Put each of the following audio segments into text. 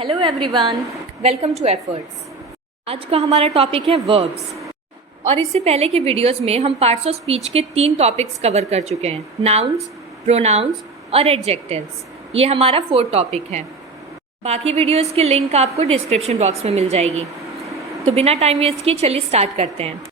Hello everyone, welcome to Efforts. आज का हमारा टॉपिक है वर्ब्स। और इससे पहले के वीडियोस में हम पार्ट्स ऑफ स्पीच के 3 टॉपिक्स कवर कर चुके हैं, नाउन्स, प्रोनाउंस और एडजेक्टिव्स। ये हमारा 4th टॉपिक है। बाकी वीडियोस के लिंक आपको डिस्क्रिप्शन बॉक्स में मिल जाएगी। तो बिना टाइम वेस्ट किए चलिए स्टार्ट करते हैं।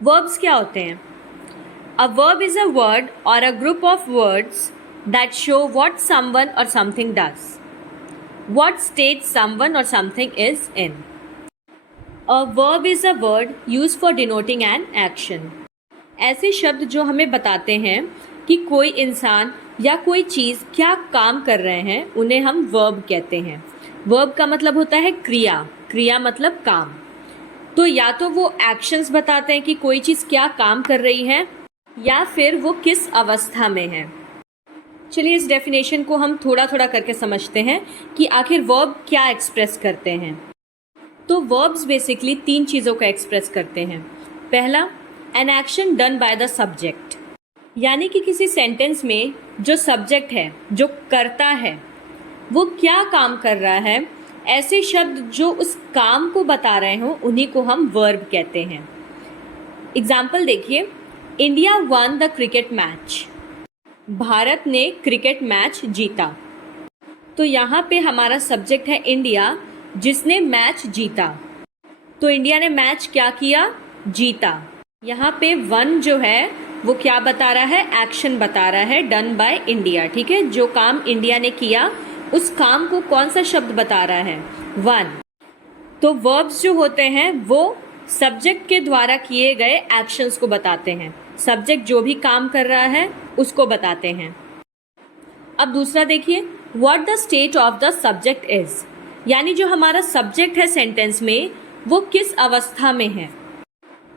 वर्ब्स क्या होते हैं? A verb is a word or a group of words that show what someone or something does, what state someone or something is in. A verb is a word used for denoting an action. ऐसे शब्द जो हमें बताते हैं कि कोई इंसान या कोई चीज़ क्या काम कर रहे हैं, उन्हें हम वर्ब कहते हैं। वर्ब का मतलब होता है क्रिया, क्रिया मतलब काम। तो या तो वो एक्शंस बताते हैं कि कोई चीज़ क्या काम कर रही है या फिर वो किस अवस्था में है। चलिए इस डेफिनेशन को हम थोड़ा थोड़ा करके समझते हैं कि आखिर वर्ब क्या एक्सप्रेस करते हैं। तो वर्ब्स बेसिकली 3 चीज़ों का एक्सप्रेस करते हैं। पहला, an action done by the subject, यानी कि किसी सेंटेंस में जो सब्जेक्ट है, जो करता है, वो क्या काम कर रहा है, ऐसे शब्द जो उस काम को बता रहे हों उन्हीं को हम वर्ब कहते हैं। एग्जाम्पल देखिए, India one the cricket match, Bharat ने क्रिकेट मैच जीता। तो यहाँ पे हमारा सब्जेक्ट है इंडिया, जिसने मैच जीता। तो इंडिया ने मैच क्या किया? जीता। यहाँ पे वन जो है वो क्या बता रहा है? एक्शन बता रहा है, डन बाय इंडिया। ठीक है, जो काम इंडिया ने किया उस काम को कौन सा शब्द बता रहा है? वन। तो वर्ब्स जो होते हैं वो सब्जेक्ट के द्वारा किए गए एक्शंस को बताते हैं। सब्जेक्ट जो भी काम कर रहा है उसको बताते हैं। अब दूसरा देखिए, what the state of the subject is, यानी जो हमारा सब्जेक्ट है सेंटेंस में वो किस अवस्था में है।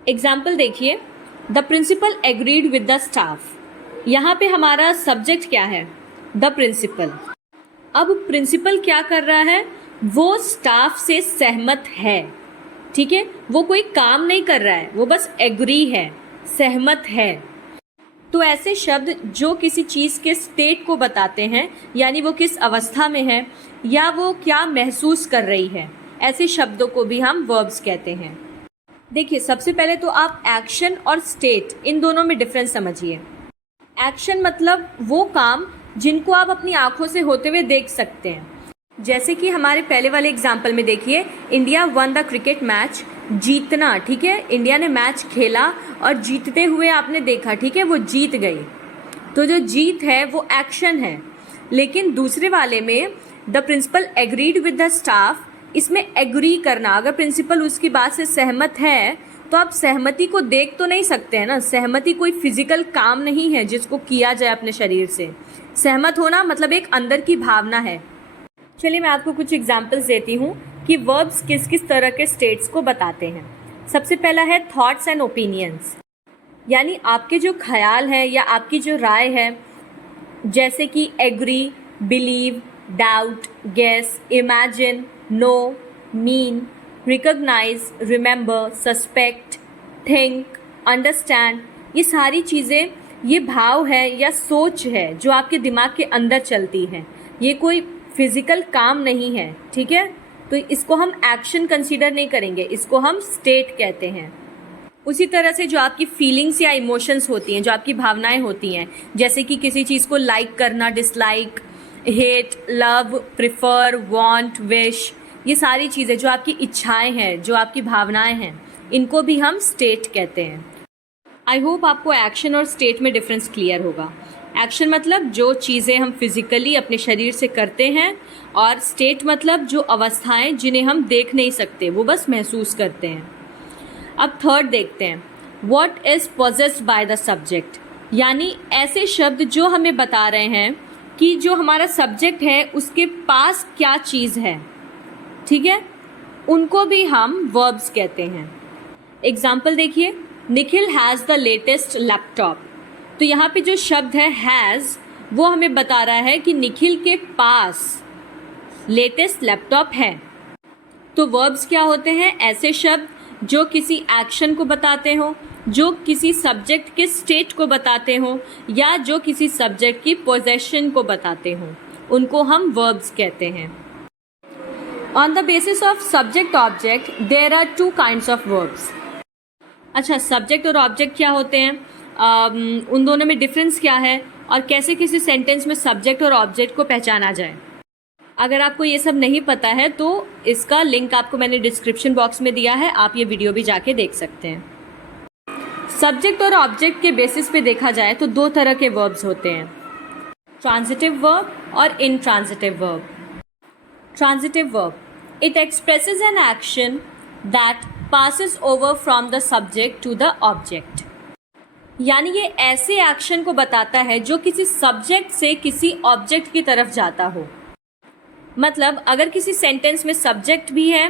एग्जाम्पल देखिए, the principal agreed with the staff. यहाँ पे हमारा सब्जेक्ट क्या है? The principal. अब प्रिंसिपल क्या कर रहा है? वो स्टाफ से सहमत है। ठीक है, वो कोई काम नहीं कर रहा है, वो बस एग्री है, सहमत है। तो ऐसे शब्द जो किसी चीज़ के स्टेट को बताते हैं, यानी वो किस अवस्था में है या वो क्या महसूस कर रही है, ऐसे शब्दों को भी हम वर्ब्स कहते हैं। देखिए, सबसे पहले तो आप एक्शन और स्टेट इन दोनों में डिफरेंस समझिए। एक्शन मतलब वो काम जिनको आप अपनी आंखों से होते हुए देख सकते हैं। जैसे कि हमारे पहले वाले एग्जाम्पल में देखिए, India one the cricket match, जीतना। ठीक है, इंडिया ने मैच खेला और जीतते हुए आपने देखा। ठीक है, वो जीत गई। तो जो जीत है वो एक्शन है। लेकिन दूसरे वाले में the principal agreed with the staff, इसमें एग्री करना, अगर प्रिंसिपल उसकी बात से सहमत है तो आप सहमति को देख तो नहीं सकते हैं ना। सहमति कोई फिजिकल काम नहीं है जिसको किया जाए अपने शरीर से। सहमत होना मतलब एक अंदर की भावना है। चलिए मैं आपको कुछ एग्जाम्पल्स देती हूँ कि वर्ब्स किस किस तरह के स्टेट्स को बताते हैं। सबसे पहला है थॉट्स एंड ओपिनियंस, यानी आपके जो ख्याल हैं या आपकी जो राय है, जैसे कि agree, believe, doubt, guess, imagine, know, mean, recognise, remember, suspect, think, understand. ये सारी चीज़ें, ये भाव है या सोच है जो आपके दिमाग के अंदर चलती है। ये कोई फिजिकल काम नहीं है। ठीक है, तो इसको हम एक्शन कंसीडर नहीं करेंगे, इसको हम स्टेट कहते हैं। उसी तरह से जो आपकी फीलिंग्स या इमोशंस होती हैं, जो आपकी भावनाएं होती हैं, जैसे कि किसी चीज़ को लाइक करना, dislike, hate, love, prefer, want, wish, ये सारी चीज़ें जो आपकी इच्छाएं हैं, जो आपकी भावनाएं हैं, इनको भी हम स्टेट कहते हैं। आई होप आपको एक्शन और स्टेट में डिफरेंस क्लियर होगा। एक्शन मतलब जो चीज़ें हम फिजिकली अपने शरीर से करते हैं, और स्टेट मतलब जो अवस्थाएं जिन्हें हम देख नहीं सकते, वो बस महसूस करते हैं। अब थर्ड देखते हैं, what is possessed by the subject, यानी ऐसे शब्द जो हमें बता रहे हैं कि जो हमारा सब्जेक्ट है उसके पास क्या चीज़ है। ठीक है, उनको भी हम वर्ब्स कहते हैं। एग्जाम्पल देखिए, Nikhil has the latest laptop. तो यहाँ पे जो शब्द है हैज़, वो हमें बता रहा है कि निखिल के पास लेटेस्ट लैपटॉप है। तो वर्ब्स क्या होते हैं? ऐसे शब्द जो किसी एक्शन को बताते हो, जो किसी सब्जेक्ट के स्टेट को बताते हो, या जो किसी सब्जेक्ट की पोजेशन को बताते हो, उनको हम वर्ब्स कहते हैं। On the basis of subject object there are two kinds of verbs. अच्छा, सब्जेक्ट और ऑब्जेक्ट क्या होते हैं, उन दोनों में डिफरेंस क्या है, और कैसे किसी सेंटेंस में सब्जेक्ट और ऑब्जेक्ट को पहचाना जाए। अगर आपको ये सब नहीं पता है तो इसका लिंक आपको मैंने डिस्क्रिप्शन बॉक्स में दिया है, आप ये वीडियो भी जाके देख सकते हैं। सब्जेक्ट और ऑब्जेक्ट के बेसिस पे देखा जाए तो दो तरह के वर्ब्स होते हैं, ट्रांजिटिव वर्ब और intransitive verb. Transitive verb, it expresses an action that passes over from the subject to the object। यानी ये ऐसे एक्शन को बताता है जो किसी सब्जेक्ट से किसी ऑब्जेक्ट की तरफ जाता हो। मतलब अगर किसी सेंटेंस में सब्जेक्ट भी है,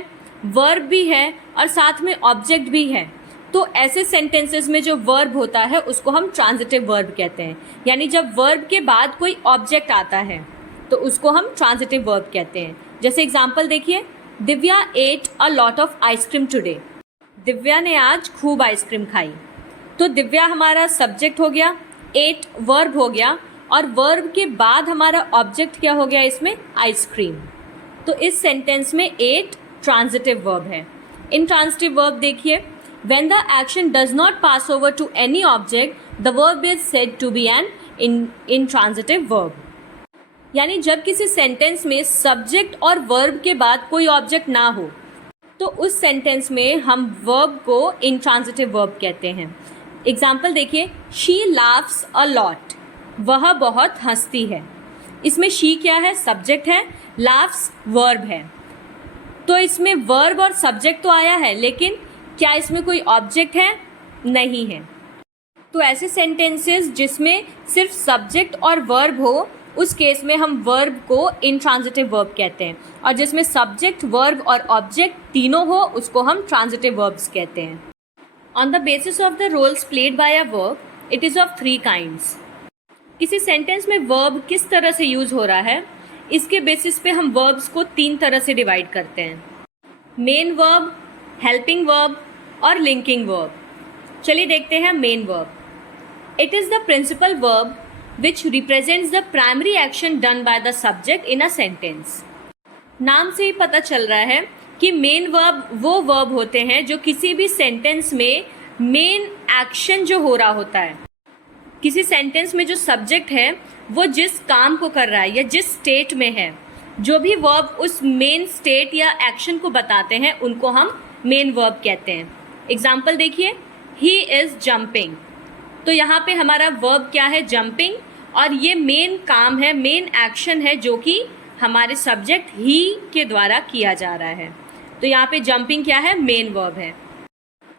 वर्ब भी है और साथ में ऑब्जेक्ट भी है, तो ऐसे सेंटेंसेस में जो वर्ब होता है उसको हम ट्रांजिटिव वर्ब कहते हैं। यानी जब वर्ब के बाद कोई ऑब्जेक्ट आता है तो उसको हम ट्रांजिटिव वर्ब कहते हैं। जैसे एग्जाम्पल देखिए, Divya at a lot of ice cream today. Divya ने आज खूब आइसक्रीम खाई। तो दिव्या हमारा सब्जेक्ट हो गया, एट वर्ब हो गया, और वर्ब के बाद हमारा ऑब्जेक्ट क्या हो गया इसमें, आइसक्रीम। तो इस सेंटेंस में एट ट्रांजिटिव वर्ब है। इनट्रांजिटिव वर्ब देखिए, when the action does not pass over to any object the verb is said to be an intransitive verb. यानी जब किसी सेंटेंस में सब्जेक्ट और वर्ब के बाद कोई ऑब्जेक्ट ना हो तो उस सेंटेंस में हम वर्ब को इनट्रांजिटिव वर्ब कहते हैं। एग्जाम्पल देखिए, शी लाफ्स अ लॉट, वह बहुत हंसती है। इसमें शी क्या है, सब्जेक्ट है, लाफ्स वर्ब है। तो इसमें वर्ब और सब्जेक्ट तो आया है, लेकिन क्या इसमें कोई ऑब्जेक्ट है, नहीं है। तो ऐसे सेंटेंसेस जिसमें सिर्फ सब्जेक्ट और वर्ब हो, उस केस में हम वर्ब को इनट्रांजिटिव वर्ब कहते हैं, और जिसमें सब्जेक्ट, वर्ब और ऑब्जेक्ट तीनों हो उसको हम ट्रांजिटिव वर्ब्स कहते हैं। On the basis of the roles played by a verb, it is of three kinds. किसी सेंटेंस में वर्ब किस तरह से यूज हो रहा है, इसके बेसिस पे हम वर्ब्स को तीन तरह से डिवाइड करते हैं, मेन वर्ब, हेल्पिंग वर्ब और लिंकिंग वर्ब। चलिए देखते हैं main verb. It is the principal verb which represents the primary action done by the subject in a sentence। नाम से ही पता चल रहा है कि मेन वर्ब वो वर्ब होते हैं जो किसी भी सेंटेंस में मेन एक्शन जो हो रहा होता है। किसी सेंटेंस में जो सब्जेक्ट है वो जिस काम को कर रहा है या जिस स्टेट में है, जो भी वर्ब उस मेन स्टेट या एक्शन को बताते हैं उनको हम मेन वर्ब कहते हैं। एग्जाम्पल देखिए, ही इज जंपिंग। तो यहाँ पे हमारा वर्ब क्या है, जंपिंग, और ये मेन काम है, मेन एक्शन है जो कि हमारे सब्जेक्ट ही के द्वारा किया जा रहा है। तो यहाँ पे जंपिंग क्या है, मेन वर्ब है।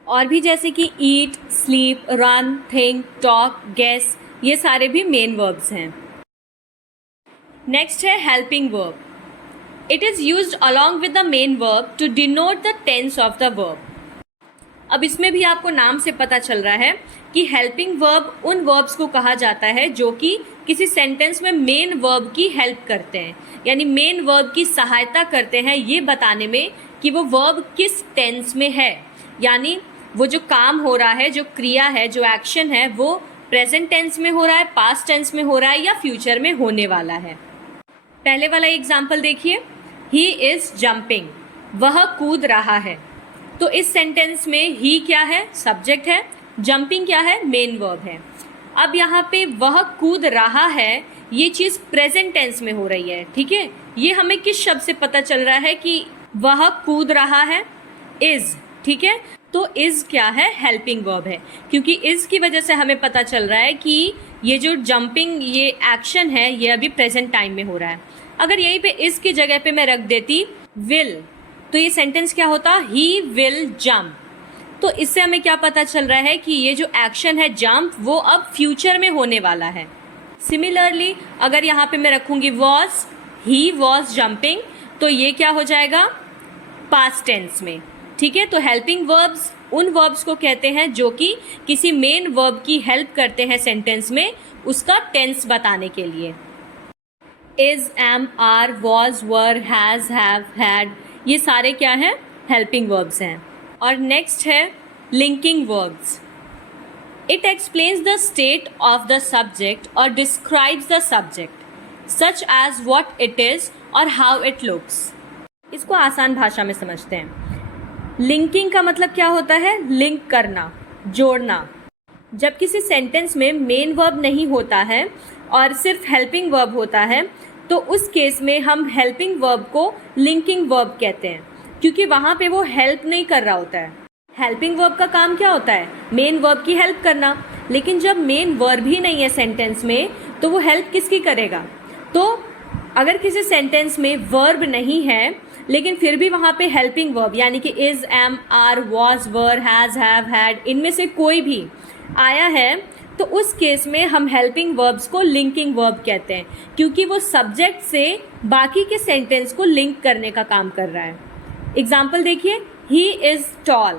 और भी जैसे कि eat, sleep, run, think, talk, guess, ये सारे भी मेन वर्ब्स हैं। नेक्स्ट है helping verb. It is used along with the main verb to denote the tense of the verb. अब इसमें भी आपको नाम से पता चल रहा है कि हेल्पिंग वर्ब उन वर्ब्स को कहा जाता है जो कि किसी सेंटेंस में मेन वर्ब की हेल्प करते हैं, यानी मेन वर्ब की सहायता करते हैं ये बताने में कि वो वर्ब किस टेंस में है। यानी वो जो काम हो रहा है, जो क्रिया है, जो एक्शन है, वो प्रेजेंट टेंस में हो रहा है, पास्ट टेंस में हो रहा है या फ्यूचर में होने वाला है। पहले वाला एग्जाम्पल देखिए, ही इज जंपिंग, वह कूद रहा है। तो इस सेंटेंस में ही क्या है, सब्जेक्ट है, जंपिंग क्या है, मेन वर्ब है। अब यहाँ पे वह कूद रहा है, ये चीज़ प्रेजेंट टेंस में हो रही है, ठीक है। ये हमें किस शब्द से पता चल रहा है कि वह कूद रहा है, इज, ठीक है। तो इज क्या है, हेल्पिंग वर्ब है, क्योंकि इज की वजह से हमें पता चल रहा है कि ये जो जंपिंग ये एक्शन है ये अभी प्रेजेंट टाइम में हो रहा है। अगर यहीं पे इज की जगह पे मैं रख देती विल, तो ये सेंटेंस क्या होता, ही विल जंप। तो इससे हमें क्या पता चल रहा है कि ये जो एक्शन है जंप वो अब फ्यूचर में होने वाला है। सिमिलरली अगर यहाँ पे मैं रखूँगी वॉज, ही वॉज जंपिंग, तो ये क्या हो जाएगा, पास्ट टेंस में, ठीक है। तो हेल्पिंग वर्ब्स उन वर्ब्स को कहते हैं जो कि किसी मेन वर्ब की हेल्प करते हैं सेंटेंस में उसका टेंस बताने के लिए। Is, am, are, was, were, has, have, had, ये सारे क्या हैं, हेल्पिंग वर्ब्स हैं। और नेक्स्ट है linking verbs. It explains the state of the subject और describes the subject such as what it is और हाउ इट लुक्स। इसको आसान भाषा में समझते हैं। लिंकिंग का मतलब क्या होता है? लिंक करना, जोड़ना। जब किसी सेंटेंस में मेन वर्ब नहीं होता है और सिर्फ हेल्पिंग वर्ब होता है तो उस केस में हम हेल्पिंग वर्ब को लिंकिंग वर्ब कहते हैं, क्योंकि वहाँ पे वो हेल्प नहीं कर रहा होता है। हेल्पिंग वर्ब का काम क्या होता है? मेन वर्ब की हेल्प करना। लेकिन जब मेन वर्ब ही नहीं है सेंटेंस में तो वो हेल्प किसकी करेगा? तो अगर किसी सेंटेंस में वर्ब नहीं है लेकिन फिर भी वहाँ पे हेल्पिंग वर्ब यानी कि is, am, are, was, were, has, have, had, इनमें से कोई भी आया है तो उस केस में हम हेल्पिंग वर्ब्स को लिंकिंग वर्ब कहते हैं, क्योंकि वो सब्जेक्ट से बाकी के सेंटेंस को लिंक करने का काम कर रहा है। एग्जाम्पल देखिए, ही इज़ टॉल।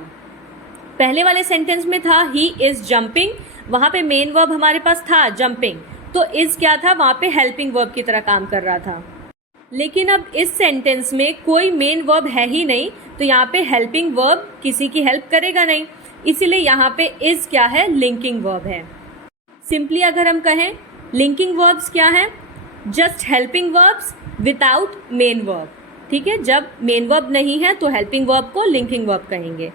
पहले वाले सेंटेंस में था ही इज़ जंपिंग, वहाँ पे मेन वर्ब हमारे पास था जंपिंग, तो इज़ क्या था? वहाँ पे हेल्पिंग वर्ब की तरह काम कर रहा था। लेकिन अब इस सेंटेंस में कोई मेन वर्ब है ही नहीं, तो यहाँ पे हेल्पिंग वर्ब किसी की हेल्प करेगा नहीं, इसीलिए यहाँ पे इज़ क्या है? लिंकिंग वर्ब है। सिंपली अगर हम कहें लिंकिंग वर्ब्स क्या हैं? Just helping verbs without main verb. ठीक है, जब मेन वर्ब नहीं है तो हेल्पिंग वर्ब को लिंकिंग वर्ब कहेंगे।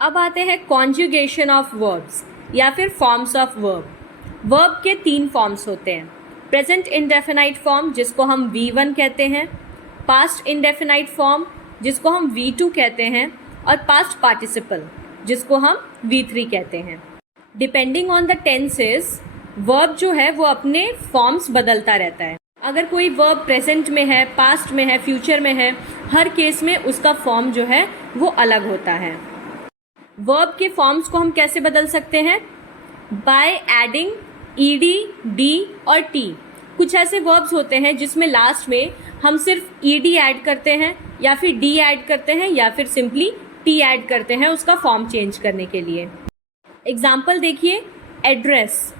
अब आते हैं कॉन्जुगेशन ऑफ वर्ब्स या फिर फॉर्म्स ऑफ वर्ब। वर्ब के 3 फॉर्म्स होते हैं। प्रेजेंट इंडेफिनाइट फॉर्म जिसको हम V1 कहते हैं, पास्ट इंडेफिनाइट फॉर्म जिसको हम V2 कहते हैं, और पास्ट पार्टिसिपल जिसको हम V3 कहते हैं। Depending on the tenses verb जो है वो अपने फॉर्म्स बदलता रहता है। अगर कोई वर्ब प्रेजेंट में है, पास्ट में है, फ्यूचर में है, हर केस में उसका फॉर्म जो है वो अलग होता है। वर्ब के फॉर्म्स को हम कैसे बदल सकते हैं? बाय एडिंग ईडी, डी और टी। कुछ ऐसे वर्ब्स होते हैं जिसमें लास्ट में हम सिर्फ ईडी ऐड करते हैं या फिर डी ऐड करते हैं या फिर सिंपली टी ऐड करते हैं उसका फॉर्म चेंज करने के लिए। एग्जाम्पल देखिए, एड्रेस।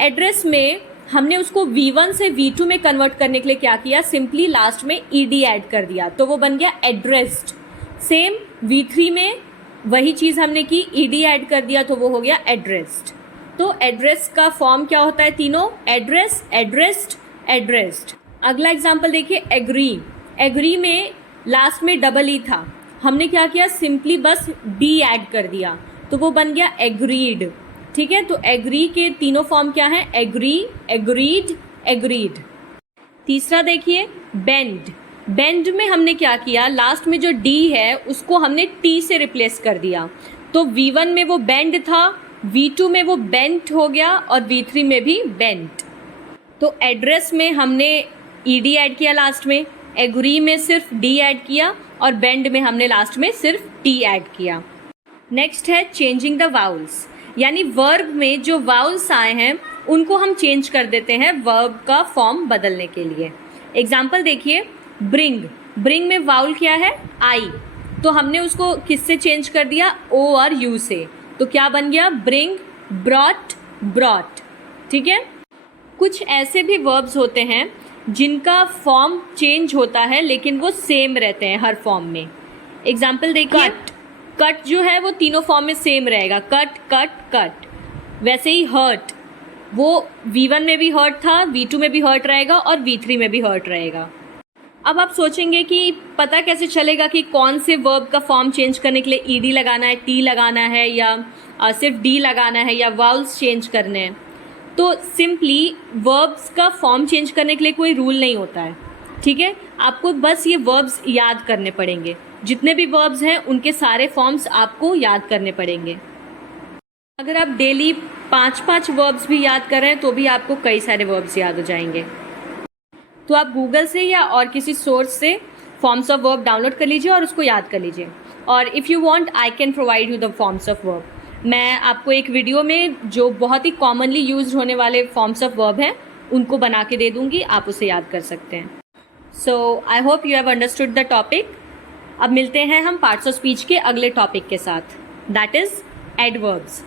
एड्रेस में हमने उसको V1 से V2 में कन्वर्ट करने के लिए क्या किया? सिंपली लास्ट में ईडी ऐड कर दिया तो वो बन गया एड्रेस्ड। सेम V3 में वही चीज़ हमने की, ईडी ऐड कर दिया तो वो हो गया एड्रेस्ड। तो एड्रेस का फॉर्म क्या होता है? तीनों, एड्रेस, एड्रेस्ड, एड्रेस्ड। अगला एग्जाम्पल देखिए, एग्री। एग्री में लास्ट में डबल ई था, हमने क्या किया? सिंपली बस डी ऐड कर दिया तो वो बन गया एग्रीड। ठीक है, तो एग्री के तीनों फॉर्म क्या है? Agree, agreed, agreed. तीसरा देखिए, बेंड। बेंड में हमने क्या किया? लास्ट में जो डी है उसको हमने टी से रिप्लेस कर दिया, तो V1 में वो बेंड था, V2 में वो बेंट हो गया और V3 में भी बेंट। तो एड्रेस में हमने ईडी ऐड किया लास्ट में, एग्री में सिर्फ डी ऐड किया और बेंड में हमने लास्ट में सिर्फ टी ऐड किया। नेक्स्ट है चेंजिंग द वाउल्स, यानी वर्ब में जो वाउल्स आए हैं उनको हम चेंज कर देते हैं वर्ब का फॉर्म बदलने के लिए। एग्जाम्पल देखिए, ब्रिंग। ब्रिंग में वाउल क्या है? आई, तो हमने उसको किससे चेंज कर दिया? ओ और यू से, तो क्या बन गया? Bring, brought, brought. ठीक है, कुछ ऐसे भी वर्ब्स होते हैं जिनका फॉर्म चेंज होता है लेकिन वो सेम रहते हैं हर फॉर्म में। एग्जाम्पल देखिए, कट जो है वो तीनों फॉर्म में सेम रहेगा, कट, कट, कट। वैसे ही हर्ट, वो V1 में भी हर्ट था, V2 में भी हर्ट रहेगा और V3 में भी हर्ट रहेगा। अब आप सोचेंगे कि पता कैसे चलेगा कि कौन से वर्ब का फॉर्म चेंज करने के लिए ईडी लगाना है, टी लगाना है या सिर्फ डी लगाना है या वाउल्स चेंज करने हैं? तो सिंपली वर्ब्स का फॉर्म चेंज करने के लिए कोई रूल नहीं होता है। ठीक है, आपको बस ये वर्ब्स याद करने पड़ेंगे। जितने भी वर्ब्स हैं उनके सारे फॉर्म्स आपको याद करने पड़ेंगे। अगर आप डेली 5-5 वर्ब्स भी याद कर रहे हैं तो भी आपको कई सारे वर्ब्स याद हो जाएंगे। तो आप गूगल से या और किसी सोर्स से फॉर्म्स ऑफ वर्ब डाउनलोड कर लीजिए और उसको याद कर लीजिए। और if you want I can provide you the forms of verb. मैं आपको एक वीडियो में जो बहुत ही कॉमनली यूज होने वाले फॉर्म्स ऑफ वर्ब हैं उनको बना के दे दूँगी, आप उसे याद कर सकते हैं। So I hope you have understood the topic. अब मिलते हैं हम पार्ट्स ऑफ स्पीच के अगले टॉपिक के साथ, दैट इज़ एडवर्ब्स।